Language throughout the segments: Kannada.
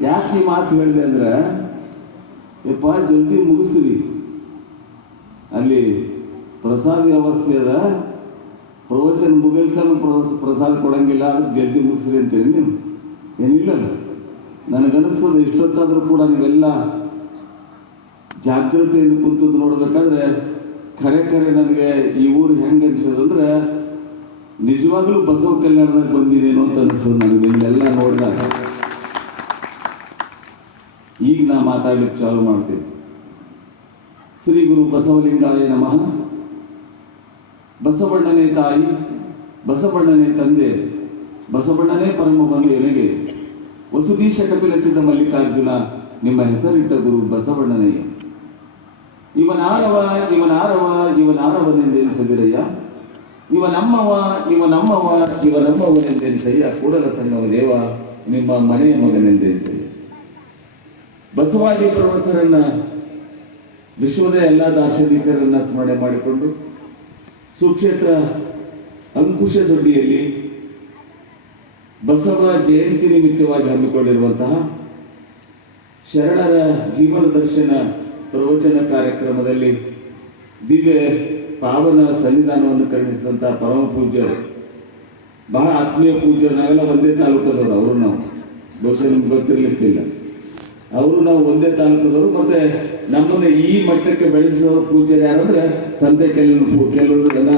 ಯಾಕೆ ಈ ಮಾತು ಹೇಳಿದೆ ಅಂದ್ರೆ, ಯಪ್ಪ, ಜಲ್ದಿ ಮುಗಿಸ್ರಿ. ಅಲ್ಲಿ ಪ್ರಸಾದ ವ್ಯವಸ್ಥೆ ಅದ ಪ್ರವಚನ ಪ್ರಸ- ಪ್ರಸಾದ ಕೊಡಂಗಿಲ್ಲ, ಅದಕ್ಕೆ ಜಲ್ದಿ ಮುಗಿಸ್ರಿ ಅಂತೇಳಿ ನೀವು. ಏನಿಲ್ಲ ನನಗನ್ನಿಸ್ತದೆ ಇಷ್ಟೊತ್ತಾದರೂ ಕೂಡ ನೀವೆಲ್ಲ ಜಾಗೃತೆಯಿಂದ ಕುಂತದ್ದು ನೋಡ್ಬೇಕಾದ್ರೆ ಖರೆ ಖರೆ ನನಗೆ ಈ ಊರು ಹೆಂಗೆ ಅನ್ಸೋದಂದ್ರೆ ನಿಜವಾಗ್ಲೂ ಬಸವ ಕಲ್ಯಾಣದಾಗ ಬಂದಿರೇನೋ ಅಂತ ಅನಿಸೋದು ನನಗೆ ಇಲ್ಲೆಲ್ಲ ನೋಡಿದಾಗ. ಈಗ ನಾ ಮಾತಾಡ್ಲಿಕ್ಕೆ ಚಾಲು ಮಾಡ್ತೀನಿ. ಶ್ರೀ ಗುರು ಬಸವಲಿಂಗಾಯ ನಮಃ. ಬಸವಣ್ಣನೇ ತಾಯಿ, ಬಸವಣ್ಣನೇ ತಂದೆ, ಬಸವಣ್ಣನೇ ಪರಮ ಬಂಧು ಎನಗೆ. ವಸುದೀಶ ಕಪಿಲಸಿದ್ಧ ಮಲ್ಲಿಕಾರ್ಜುನ, ನಿಮ್ಮ ಹೆಸರಿಟ್ಟ ಗುರು ಬಸವಣ್ಣನೇ ಇವನಾರವ ಇವನಾರವ, ಇವನಾರವನೆಂದೆನಿಸದಿರಯ್ಯ. ಇವನಮ್ಮವ ಇವನಮ್ಮವ ಇವನಮ್ಮವನೆಂದೆನಿಸಯ್ಯ ಕೂಡಲ ಸಣ್ಣವ ದೇವ, ನಿಮ್ಮ ಮನೆಯ ಮಗನೆಂದೆನಿಸಯ್ಯ ಬಸವಾದಿ ಪರ್ವತರನ್ನ ವಿಶ್ವದ ಎಲ್ಲ ದಾರ್ಶನಿಕರನ್ನ ಸ್ಮರಣೆ ಮಾಡಿಕೊಂಡು, ಸುಕ್ಷೇತ್ರ ಅಂಕುಶ ದೊಡ್ಡಿಯಲ್ಲಿ ಬಸವ ಜಯಂತಿ ನಿಮಿತ್ತವಾಗಿ ಹಮ್ಮಿಕೊಂಡಿರುವಂತಹ ಶರಣರ ಜೀವನ ದರ್ಶನ ಪ್ರವಚನ ಕಾರ್ಯಕ್ರಮದಲ್ಲಿ ದಿವ್ಯ ಪಾವನ ಸನ್ನಿಧಾನವನ್ನು ಕರುಣಿಸಿದಂತಹ ಪರಮ ಪೂಜ್ಯರು, ಬಹಳ ಆತ್ಮೀಯ ಪೂಜ್ಯರು, ನಾವೆಲ್ಲ ಒಂದೇ ತಾಲೂಕದವರು, ಅವರು ನಾವು. ಬಹುಶಃ ನಿಮ್ಗೆ ಗೊತ್ತಿರಲಿಕ್ಕಿಲ್ಲ. ಅವರು ನಾವು ಒಂದೇ ತಾಲೂಕದವರು, ಮತ್ತೆ ನಮ್ಮನ್ನು ಈ ಮಟ್ಟಕ್ಕೆ ಬೆಳೆಸಿದವರು ಪೂಜ್ಯರು ಯಾರಂದ್ರೆ ಸಂತೆ ಕೆಲವು ಕೆಲವರು ಜನ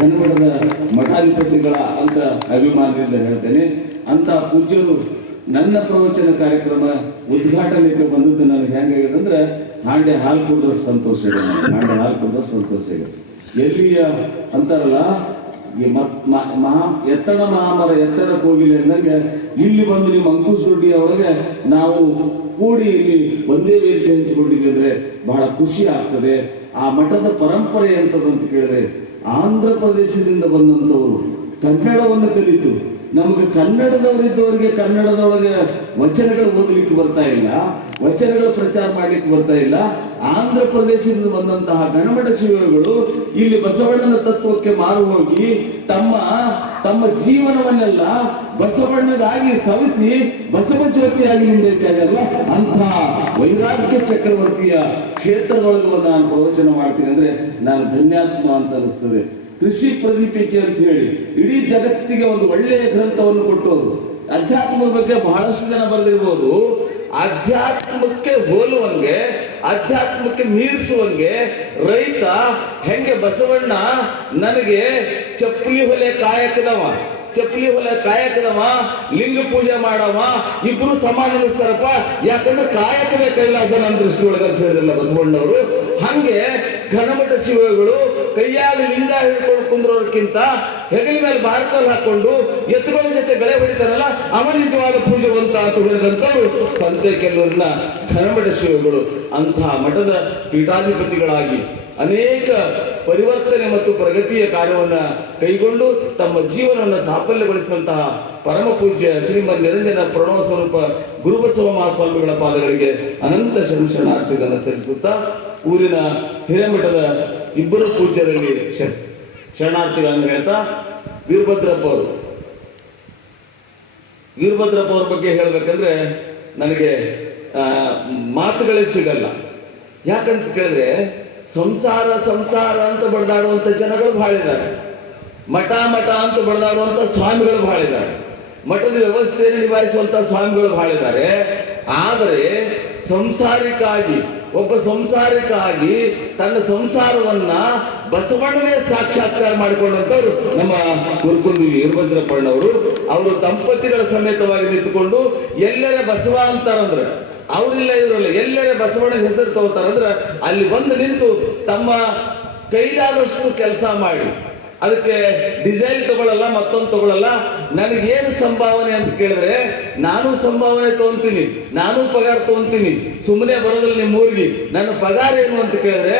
ಧನ್ಮಠದ ಮಠಾಧಿಪತಿಗಳ ಅಂತ ಅಭಿಮಾನದಿಂದ ಹೇಳ್ತೇನೆ. ಅಂತ ಪೂಜ್ಯರು ನನ್ನ ಪ್ರವಚನ ಕಾರ್ಯಕ್ರಮ ಉದ್ಘಾಟನೆಗೆ ಬಂದದ್ದು ನನಗೆ ಹೆಂಗಾಗಿದೆ ಅಂದ್ರೆ ಹಾಂಡೆ ಹಾಲು ಕುಡಿದಷ್ಟು ಸಂತೋಷ ಇದೆ. ಹಾಂಡೆ ಹಾಲು ಕುಡಿದಷ್ಟು ಸಂತೋಷ ಇದೆ. ಎಲ್ಲಿಯ ಅಂತಾರಲ್ಲ? ಈ ಮಹಾ ಎತ್ತಡ ಮಹಾಮರ ಎತ್ತಡಕ್ಕೆ ಹೋಗಿಲ್ಲ ಅಂದಂಗೆ ಇಲ್ಲಿ ಬಂದು ನಿಮ್ಮ ಅಂಕುಶ್ ದೊಡ್ಡಿಯ ಒಳಗೆ ನಾವು ಕೂಡಿ ಇಲ್ಲಿ ಒಂದೇ ವೇದಿಕೆ ಹಂಚಿಕೊಂಡಿದ್ದರೆ ಬಹಳ ಖುಷಿ ಆಗ್ತದೆ. ಆ ಮಠದ ಪರಂಪರೆ ಎಂತದಂತ ಕೇಳಿದ್ರೆ ಆಂಧ್ರ ಪ್ರದೇಶದಿಂದ ಬಂದಂಥವರು ಕನ್ನಡವನ್ನು ಕಲಿತು ನಮಗೆ ಕನ್ನಡದವರಿದ್ದವರಿಗೆ ಕನ್ನಡದೊಳಗೆ ವಚನಗಳು ಓದಲಿಕ್ಕೆ ಬರ್ತಾ ಇಲ್ಲ, ವಚನಗಳು ಪ್ರಚಾರ ಮಾಡ್ಲಿಕ್ಕೆ ಬರ್ತಾ ಇಲ್ಲ. ಆಂಧ್ರ ಪ್ರದೇಶದಿಂದ ಬಂದಂತಹ ಘನಮಠ ಶಿವಗಳು ಇಲ್ಲಿ ಬಸವಣ್ಣನ ತತ್ವಕ್ಕೆ ಮಾರು ಹೋಗಿ ತಮ್ಮ ತಮ್ಮ ಜೀವನವನ್ನೆಲ್ಲ ಬಸವಣ್ಣಗಾಗಿ ಸವಿಸಿ ಬಸವ ಜ್ಯೋತಿಯಾಗಿ ನಿಂಬೇಕಾಗಲ್ಲ ಅಂತ ವೈರಾಗ್ಯ ಚಕ್ರವರ್ತಿಯ ಕ್ಷೇತ್ರದೊಳಗೆ ನಾನು ಪ್ರವಚನ ಮಾಡ್ತೀನಿ. ಅಂದ್ರೆ ನಾನು ಧನ್ಯಾತ್ಮ ಅಂತ ಅನಿಸ್ತದೆ. ಕೃಷಿ ಪ್ರದೀಪಿಕೆ ಅಂತ ಹೇಳಿ, ಇಡೀ ಜಗತ್ತಿಗೆ ಒಂದು ಒಳ್ಳೆಯ ಗ್ರಂಥವನ್ನು ಕೊಟ್ಟವರು. ಅಧ್ಯಾತ್ಮದ ಬಗ್ಗೆ ಬಹಳಷ್ಟು ಜನ ಬರೆದಿರ್ಬೋದು. ಅಧ್ಯಾತ್ಮಕ್ಕೆ ಹೋಲುವಂಗೆ, ಅಧ್ಯಾತ್ಮಕ್ಕೆ ಮೀರಿಸುವಂಗೆ ರೈತ ಹೆಂಗೆ ಬಸವಣ್ಣ, ನನಗೆ ಚಪ್ಪಲಿ ಹೊಲೆ ಕಾಯಕದವ, ಚಪ್ಪಲಿ ಹೊಲೆ ಕಾಯಕದವ, ಲಿಂಗ ಪೂಜೆ ಮಾಡವ, ಇಬ್ರು ಸಮಾನ ಅನಿಸ್ತಾರಪ್ಪ ಯಾಕಂದ್ರೆ ಕಾಯಕವೇ ಕೈಲಾಸ ನನ್ನ ದೃಷ್ಟಿಯೊಳಗೆ ಅಂತ ಹೇಳಿದ್ರಲ್ಲ ಬಸವಣ್ಣವರು. ಹಂಗೆ ಘನಮಠ ಶಿವಗಳು ಕೈಯಾಗಿ ಲಿಂಗ ಹಿಡ್ಕೊಂಡು ಕುಂದ್ರೋರ್ಕಿಂತ ಹೆಗಲ ಮೇಲೆ ಬಾರ್ಕೋಲ್ ಹಾಕೊಂಡು ಎತ್ತುಗಳ ಜೊತೆ ಬೆಳೆ ಹೊಡಿತಾರಲ್ಲ, ಅವ ನಿಜವಾದ ಪೂಜೆವಂತ ಅಂತ ಹೇಳಿದಂಥವ್ರು ಸಂತೆ ಕೆಲವರನ್ನ ಘನಮಠ ಶಿವಗಳು. ಅಂತಹ ಮಠದ ಪೀಠಾಧಿಪತಿಗಳಾಗಿ ಅನೇಕ ಪರಿವರ್ತನೆ ಮತ್ತು ಪ್ರಗತಿಯ ಕಾರ್ಯವನ್ನ ಕೈಗೊಂಡು ತಮ್ಮ ಜೀವನವನ್ನು ಸಾಫಲ್ಯಗೊಳಿಸಿದಂತಹ ಪರಮ ಪೂಜ್ಯ ಶ್ರೀಮನ್ ನಿರಂಜನ ಪ್ರಣವ ಸ್ವರೂಪ ಗುರುಬಸವ ಮಹಾಸ್ವಾಮಿಗಳ ಪಾದಗಳಿಗೆ ಅನಂತ ಶರಣಾರ್ಥಿಗಳನ್ನು ಸಲ್ಲಿಸುತ್ತಾ ಊರಿನ ಹಿರೇಮಠದ ಇಬ್ಬರು ಪೂಜ್ಯರಲ್ಲಿ ಶರಣಾರ್ಥಿಗಳನ್ನು ಹೇಳ್ತಾ ವೀರಭದ್ರಪ್ಪ ಅವರು. ವೀರಭದ್ರಪ್ಪ ಅವ್ರ ಬಗ್ಗೆ ಹೇಳಬೇಕಂದ್ರೆ ನನಗೆ ಮಾತುಗಳೇ ಸಿಗಲ್ಲ. ಯಾಕಂತ ಕೇಳಿದ್ರೆ ಸಂಸಾರ ಸಂಸಾರ ಅಂತ ಬಡದಾಡುವಂಥ ಜನಗಳು ಭಾಳ ಇದ್ದಾರೆ. ಮಠ ಮಠ ಅಂತ ಬಡದಾಡುವಂಥ ಸ್ವಾಮಿಗಳು ಭಾಳ ಇದ್ದಾರೆ. ಮಠದ ವ್ಯವಸ್ಥೆಯನ್ನು ನಿಭಾಯಿಸುವಂಥ ಸ್ವಾಮಿಗಳು ಭಾಳ ಇದ್ದಾರೆ. ಆದರೆ ಸಂಸಾರಿಕಾಗಿ, ಒಬ್ಬ ಸಂಸಾರಿಕಾಗಿ ತನ್ನ ಸಂಸಾರವನ್ನ ಬಸವಣ್ಣನೇ ಸಾಕ್ಷಾತ್ಕಾರ ಮಾಡಿಕೊಂಡಂತವ್ರು ನಮ್ಮ ಕುರ್ಕುಂದಿ ವೀರಭದ್ರಪ್ಪಣ್ಣವರು. ಅವರು ದಂಪತಿಗಳ ಸಮೇತವಾಗಿ ನಿಂತುಕೊಂಡು ಎಲ್ಲರೇ ಬಸವ ಅಂತಾರಂದ್ರೆ, ಅವರಿಲ್ಲ ಇವರಲ್ಲ ಎಲ್ಲರೇ ಬಸವಣ್ಣ ಹೆಸರು ತಗೋತಾರಂದ್ರೆ ಅಲ್ಲಿ ಬಂದು ನಿಂತು ತಮ್ಮ ಕೈಲಾದಷ್ಟು ಕೆಲಸ ಮಾಡಿ ಅದಕ್ಕೆ ಡಿಸೈನ್ ತಗೊಳ್ಳಲ್ಲ ಮತ್ತೊಂದು ತಗೊಳ್ಳಲ್ಲ ನನಗೇನು ಸಂಭಾವನೆ ಅಂತ ಕೇಳಿದ್ರೆ, ನಾನು ಸಂಭಾವನೆ ತಗೊಂತೀನಿ, ನಾನು ಪಗಾರ ತಗೊಂತೀನಿ. ಸುಮ್ಮನೆ ಬರೋದ್ರಲ್ಲಿ ನಿಮ್ಮ ಊರಿಗೆ. ನನ್ನ ಪಗಾರ ಏನು ಅಂತ ಕೇಳಿದ್ರೆ,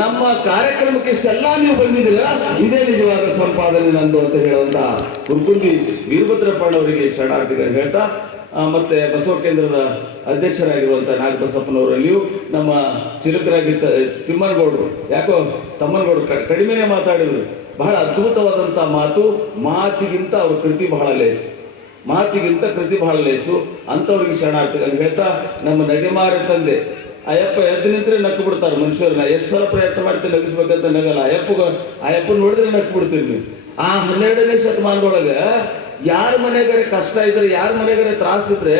ನಮ್ಮ ಕಾರ್ಯಕ್ರಮಕ್ಕೆ ಇಷ್ಟೆಲ್ಲ ನೀವು ಬಂದಿದ್ದೀರ, ಇದೇ ನಿಜವಾದ ಸಂಪಾದನೆ ನಂದು ಅಂತ ಹೇಳುವಂತ ಕುರ್ಕುಂಡಿ ವೀರಭದ್ರಪ್ಪನವರಿಗೆ ಶರಣಾರ್ಥಿಗಳು ಹೇಳ್ತಾ ಮತ್ತೆ ಬಸವ ಕೇಂದ್ರದ ಅಧ್ಯಕ್ಷರಾಗಿರುವಂತ ನಾಗಬಸಪ್ಪನವರಲ್ಲಿಯೂ ನಮ್ಮ ಚಿಲಕರಾಗಿ ತಿಮ್ಮನಗೌಡರು, ಯಾಕೋ ತಮ್ಮನಗೌಡರು ಕಡಿಮೆನೆ ಮಾತಾಡಿದ್ರು. ಬಹಳ ಅದ್ಭುತವಾದಂಥ ಮಾತು, ಮಾತಿಗಿಂತ ಅವ್ರ ಕೃತಿ ಬಹಳ ಲೇಸು. ಮಾತಿಗಿಂತ ಕೃತಿ ಬಹಳ ಲೇಸು. ಅಂಥವ್ರಿಗೆ ಶರಣಾರ್ಥಿ ಅಂತ ಹೇಳ್ತಾ, ನಮ್ಮ ನಗೆಮಾರ ತಂದೆ, ಅಯ್ಯಪ್ಪ ಎದ್ದು ನಿಂತರೆ ನಕ್ಕು ಬಿಡ್ತಾರೆ ಮನುಷ್ಯರನ್ನ. ಎಷ್ಟು ಸಲ ಪ್ರಯತ್ನ ಮಾಡ್ತೀವಿ ನಗಿಸ್ಬೇಕಂತ ನಗಲ್ಲ. ಅಯ್ಯಪ್ಪಗ ಅಯ್ಯಪ್ಪ ನೋಡಿದ್ರೆ ನಕ್ಕು ಬಿಡ್ತೀವಿ ನೀವು. ಆ ಹನ್ನೆರಡನೇ ಶತಮಾನದೊಳಗೆ ಯಾರ ಮನೆಗಾರೆ ಕಷ್ಟ ಇದ್ರೆ, ಯಾರ ಮನೆಗಾರೆ ತ್ರಾಸಿದ್ರೆ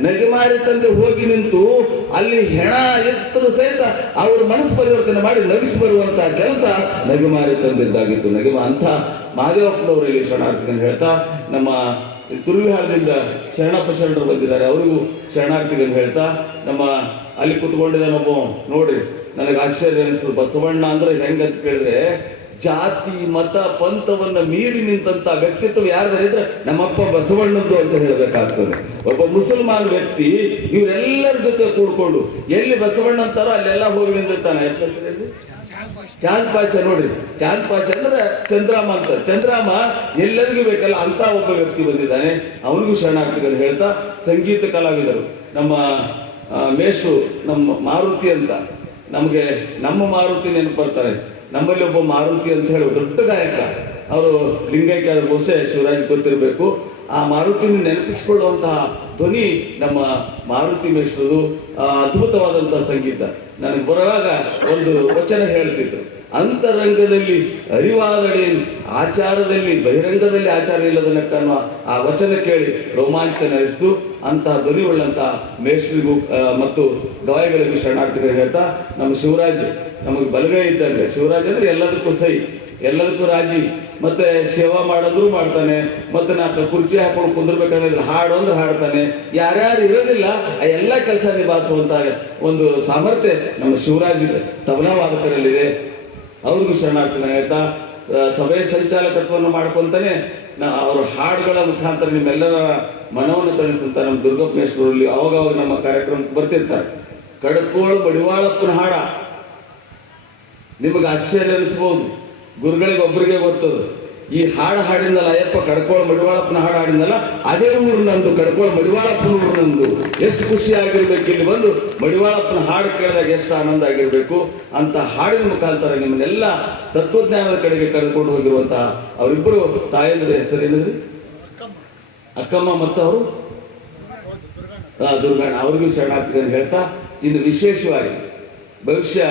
ನಗೆಮಾರಿ ತಂದೆ ಹೋಗಿ ನಿಂತು ಅಲ್ಲಿ ಹೆಣ ಎತ್ತರು ಸಹಿತ ಅವ್ರ ಮನಸ್ಸು ಪರಿವರ್ತನೆ ಮಾಡಿ ನಗಿಸಿ ಬರುವಂತಹ ಕೆಲಸ ನಗೆಮಾರಿ ತಂದಿದ್ದಾಗಿತ್ತು. ನಗಿಮ ಅಂತ ಮಹಾದೇವಪ್ಪನವರು ಇಲ್ಲಿ ಶರಣಾರ್ಥಿಗಳನ್ನು ಹೇಳ್ತಾ, ನಮ್ಮ ತುರುವಿಹಾರದಿಂದ ಶರಣಪ್ಪ ಶರಣರು ಬಂದಿದ್ದಾರೆ. ಅವರಿಗೂ ಶರಣಾರ್ಥಿಗಳು ಹೇಳ್ತಾ, ನಮ್ಮ ಅಲ್ಲಿ ಕುತ್ಕೊಂಡಿದ್ದಾನೊಬ್ಬ, ನೋಡ್ರಿ, ನನಗೆ ಆಶ್ಚರ್ಯ ಅನಿಸ್ತು ಬಸವಣ್ಣ ಅಂದ್ರೆ ಹೆಂಗಂತ ಕೇಳಿದ್ರೆ ಜಾತಿ, ಮತ, ಪಂಥವನ್ನ ಮೀರಿ ನಿಂತ ವ್ಯಕ್ತಿತ್ವ ಯಾರ್ದಾರೆ ಇದ್ರೆ ನಮ್ಮಪ್ಪ ಬಸವಣ್ಣದ್ದು ಅಂತ ಹೇಳಬೇಕಾಗ್ತದೆ. ಒಬ್ಬ ಮುಸಲ್ಮಾನ್ ವ್ಯಕ್ತಿ ಇವರೆಲ್ಲರ ಜೊತೆ ಕೂಡ್ಕೊಂಡು ಎಲ್ಲಿ ಬಸವಣ್ಣ ಅಂತಾರೋ ಅಲ್ಲೆಲ್ಲ ಹೋಗಿ ನಿಂತಿರ್ತಾನೆ. ಚಾಂದ್ ಪಾಷ ನೋಡ್ರಿ ಚಾಂದ್ ಪಾಷ ಅಂದ್ರೆ ಚಂದ್ರಾಮ ಅಂತ. ಚಂದ್ರಾಮ ಎಲ್ಲರಿಗೂ ಬೇಕಲ್ಲ, ಅಂತ ಒಬ್ಬ ವ್ಯಕ್ತಿ ಬಂದಿದ್ದಾನೆ. ಅವನಿಗೂ ಶರಣಾರ್ಥಿಗಳು ಹೇಳ್ತಾ ಸಂಗೀತ ಕಲಾವಿದರು. ನಮ್ಮ ಮೇಷು ನಮ್ಮ ಮಾರುತಿ ಅಂತ. ನಮಗೆ ನಮ್ಮ ಮಾರುತಿ ನೆನಪು ಬರ್ತಾರೆ. ನಮ್ಮಲ್ಲಿ ಒಬ್ಬ ಮಾರುತಿ ಅಂತ ಹೇಳಿ ದೊಡ್ಡ ಗಾಯಕ. ಅವರು ಲಿಂಗೈಕ್ಯ ಬಹುಶಃ ಶಿವರಾಜ್ ಗೊತ್ತಿರಬೇಕು. ಆ ಮಾರುತಿನ ನೆನಪಿಸಿಕೊಳ್ಳುವಂತಹ ಧ್ವನಿ ನಮ್ಮ ಮಾರುತಿ ಆ, ಅದ್ಭುತವಾದಂತಹ ಸಂಗೀತ. ನನಗೆ ಬರುವಾಗ ಒಂದು ವಚನ ಹೇಳ್ತಿದ್ರು. ಅಂತರಂಗದಲ್ಲಿ ಅರಿವಾದಡೆ ಆಚಾರದಲ್ಲಿ ಬಹಿರಂಗದಲ್ಲಿ ಆಚಾರ ಇಲ್ಲದನ್ನಕ್ಕನ್ನುವ ಆ ವಚನ ಕೇಳಿ ರೋಮಾಂಚನ ಅನಿಸ್ತು ಅಂತಹ ಧ್ವನಿ ಉಳ್ಳಂತಹ ಮೇಷ್ಟ್ರಿಗೂ ಆ, ಮತ್ತು ಗವಾಯಿಗಳಿಗೂ ಶರಣಾರ್ಥಿಗಳು ಹೇಳ್ತಾ ನಮ್ಮ ಶಿವರಾಜ್ ನಮಗೆ ಬಲಗೈ ಇದ್ದಂಗೆ. ಶಿವರಾಜ್ ಅಂದ್ರೆ ಎಲ್ಲದಕ್ಕೂ ಸೈ ಎಲ್ಲದಕ್ಕೂ ರಾಜಿ. ಮತ್ತೆ ಸೇವಾ ಮಾಡಂದ್ರು ಮಾಡ್ತಾನೆ ಮತ್ತೆ ನಾ ಕುರ್ಚಿ ಹಾಕೊಂಡು ಕುಂದಿರ್ಬೇಕಂದ್ರೆ ಹಾಡು ಅಂದ್ರೆ ಹಾಡ್ತಾನೆ. ಯಾರ್ಯಾರು ಇರೋದಿಲ್ಲ ಆ ಎಲ್ಲ ಕೆಲಸ ನಿಭಾಯಿಸುವಂತ ಒಂದು ಸಾಮರ್ಥ್ಯ ನಮ್ಮ ಶಿವರಾಜ್ ತಬಲಾ ವಾದಕರಲ್ಲಿದೆ ಅವ್ರಿಗೂ ಶರಣಾರ್ಥಿನ ಹೇಳ್ತಾ ಸಭೆ ಸಂಚಾಲಕತ್ವವನ್ನು ಮಾಡ್ಕೊಂತಾನೆ. ನಾ, ಅವರ ಹಾಡುಗಳ ಮುಖಾಂತರ ನಿಮ್ಮೆಲ್ಲರ ಮನವನ್ನು ತಣಿಸಂತ ನಮ್ಮ ದುರ್ಗಪ್ಪನೇಶ್ವರಲ್ಲಿ ಅವಾಗ ಅವಾಗ ನಮ್ಮ ಕಾರ್ಯಕ್ರಮಕ್ಕೆ ಬರ್ತಿರ್ತಾರೆ. ಕಡಕೋಳು ಬಡಿವಾಳಪ್ಪನ ಹಾಡ. ನಿಮಗೆ ಆಶ್ಚರ್ಯ ಅನಿಸ್ಬೋದು. ಗುರುಗಳಿಗೆ ಒಬ್ಬರಿಗೆ ಗೊತ್ತದು. ಈ ಹಾಡು ಹಾಡಿಂದಲ್ಲ ಅಯ್ಯಪ್ಪ, ಕಡ್ಕೋಳ ಮಡಿವಾಳಪ್ಪನ ಹಾಡು ಹಾಡಿಂದಲ್ಲ ಅದೇ ಊರು ನಂದು ಕಡ್ಕೋಳ ಮಡಿವಾಳಪ್ಪನ ಊರು ನಂದು ಎಷ್ಟು ಖುಷಿ ಆಗಿರ್ಬೇಕು ಇಲ್ಲಿ ಬಂದು, ಮಡಿವಾಳಪ್ಪನ ಹಾಡು ಕೇಳಿದಾಗ ಎಷ್ಟು ಆನಂದ ಆಗಿರಬೇಕು ಅಂತ ಹಾಡಿನ ಮುಖಾಂತರ ನಿಮ್ಮನ್ನೆಲ್ಲ ತತ್ವಜ್ಞಾನದ ಕಡೆಗೆ ಕರೆದುಕೊಂಡು ಹೋಗಿರುವಂತಹ ಅವರಿಬ್ಬರು ತಾಯಂದ್ರ ಹೆಸರು ಏನಿದ್ರಿ? ಅಕ್ಕಮ್ಮ ಮತ್ತು ಅವರು? ದುರ್ಗಣ್ಣ. ಅವ್ರಿಗೂ ಶರಣಾರ್ಥಿಗಳನ್ನು ಹೇಳ್ತಾ, ಇನ್ನು ವಿಶೇಷವಾಗಿ ಭವಿಷ್ಯ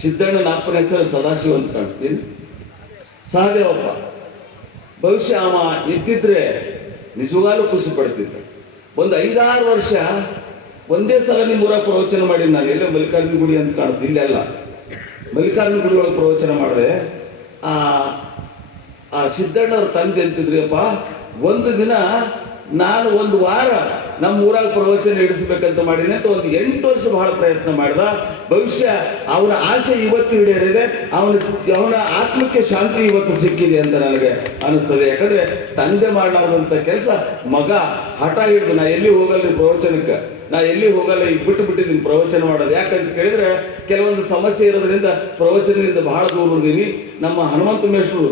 ಸಿದ್ದಣ್ಣನ ಅಪ್ಪನ ಹೆಸರು ಸದಾಶಿವ ಅಂತ ಕಾಣಿಸ್ತೀನಿ. ಸಹದೇವಪ್ಪ. ಬಹುಶಃ ಅವ ಎತ್ತಿದ್ರೆ ನಿಜವಾಗಲೂ ಖುಷಿ ಪಡ್ತಿದ್ದ. ಒಂದು ಐದಾರು ವರ್ಷ ಒಂದೇ ಸಲ ನಿಮ್ಮ ಊರಾಗ ಪ್ರವಚನ ಮಾಡಿ ನಾನು. ಎಲ್ಲೇ ಮಲ್ಲಿಕಾರ್ಜುನ ಗುಡಿ ಅಂತ ಕಾಣಿಸ್ತು ಇಲ್ಲೆಲ್ಲ ಮಲ್ಲಿಕಾರ್ಜುನ ಗುಡಿ ಒಳಗೆ ಪ್ರವಚನ ಮಾಡಿದೆ. ಆ ಆ ಸಿದ್ದಣ್ಣವ್ರ ತಂದೆ ಅಂತಿದ್ರಿಯಪ್ಪ ಒಂದು ದಿನ ನಾನು ಒಂದು ವಾರ ನಮ್ಮ ಊರಾಗ ಪ್ರವಚನ ಇಡಿಸ್ಬೇಕಂತ ಮಾಡಿದೆ ಅಂತ ಒಂದು ಎಂಟು ವರ್ಷ ಬಹಳ ಪ್ರಯತ್ನ ಮಾಡ್ದ. ಭವಿಷ್ಯ ಅವನ ಆಸೆ ಇವತ್ತು ಈಡೇರಿದೆ. ಅವನ ಅವನ ಆತ್ಮಕ್ಕೆ ಶಾಂತಿ ಇವತ್ತು ಸಿಕ್ಕಿದೆ ಅಂತ ನನಗೆ ಅನಿಸ್ತದೆ. ಯಾಕಂದ್ರೆ ತಂದೆ ಮಾಡಲಾದಂಥ ಕೆಲಸ ಮಗ ಹಠ ಹಿಡಿದು ನಾ ಎಲ್ಲಿ ಹೋಗಲ್ಲ ಪ್ರವಚನಕ್ಕೆ? ನಾ ಎಲ್ಲಿ ಹೋಗಲ್ಲ ಈಗ ಬಿಟ್ಟು ಬಿಟ್ಟಿದ್ದೀನಿ ಪ್ರವಚನ ಮಾಡೋದು. ಯಾಕಂತ ಕೇಳಿದ್ರೆ ಕೆಲವೊಂದು ಸಮಸ್ಯೆ ಇರೋದ್ರಿಂದ ಪ್ರವಚನದಿಂದ ಬಹಳ ದೂರ ಉಳಿದೀನಿ ನಮ್ಮ ಹನುಮಂತ ಮೇಶ್ವರು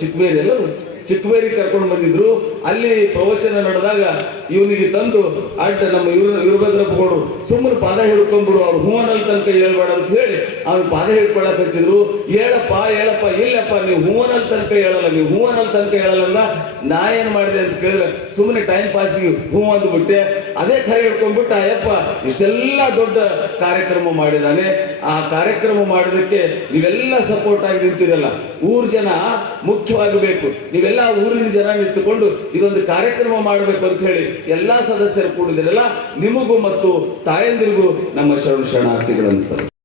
ಚಿಕ್ಕಬೇರಿ ಅದು? ಚಿಕ್ಕಬೇರಿ ಕರ್ಕೊಂಡು ಬಂದಿದ್ರು. ಅಲ್ಲಿ ಪ್ರವಚನ ನಡೆದಾಗ ಇವನಿಗೆ ತಂದು ಅಡ್ಡ ನಮ್ಮ ಇವ್ರ ವೀರಭದ್ರಪ್ಪಗೌಡರು ಸುಮ್ಮನೆ ಪಾದ ಹಿಡ್ಕೊಂಡ್ಬಿಡು ಅವ್ರು. ಹೂವನಲ್ಲಿ ತನಕ ಹೇಳ್ಬೇಡ ಅಂತ ಹೇಳಿ ಅವ್ನು ಪಾದ ಹಿಡ್ಕೊಳಕ್ ಹಚ್ಚಿದ್ರು. ಹೇಳಪ್ಪ ಹೇಳಪ್ಪ, ಇಲ್ಲಪ್ಪ, ನೀವು ಹೂವನಲ್ಲಿ ತನಕ ಹೇಳಲ್ಲ. ನೀವು ಹೂವನಲ್ಲಿ ತನಕ ಹೇಳಲ್ಲ ನಾ ಏನು ಮಾಡಿದೆ ಅಂತ ಕೇಳಿದ್ರೆ, ಸುಮ್ಮನೆ ಟೈಮ್ ಪಾಸಿಗೆ ಹೂ ಅಂದ್ಬಿಟ್ಟೆ. ಅದೇ ಕರೆ ಹಿಡ್ಕೊಂಡ್ಬಿಟ್ಟು, ಅಯ್ಯಪ್ಪ, ಇಷ್ಟೆಲ್ಲ ದೊಡ್ಡ ಕಾರ್ಯಕ್ರಮ ಮಾಡಿದಾನೆ. ಆ ಕಾರ್ಯಕ್ರಮ ಮಾಡೋದಕ್ಕೆ ನೀವೆಲ್ಲ ಸಪೋರ್ಟ್ ಆಗಿ ನಿಂತಿರಲ್ಲ. ಊರ್ ಜನ ಮುಖ್ಯವಾಗಬೇಕು. ನೀವೆಲ್ಲ ಊರಿನ ಜನ ನಿಂತುಕೊಂಡು ಇದೊಂದು ಕಾರ್ಯಕ್ರಮ ಮಾಡಬೇಕು ಅಂತ ಹೇಳಿ ಎಲ್ಲಾ ಸದಸ್ಯರು ಕೂಡಿದ್ರಲ್ಲ, ನಿಮಗೂ ಮತ್ತು ತಾಯಂದಿರಿಗೂ ನಮ್ಮ ಶರಣ ಶರಣಾರ್ಥಿಗಳನ್ನು ಸರ್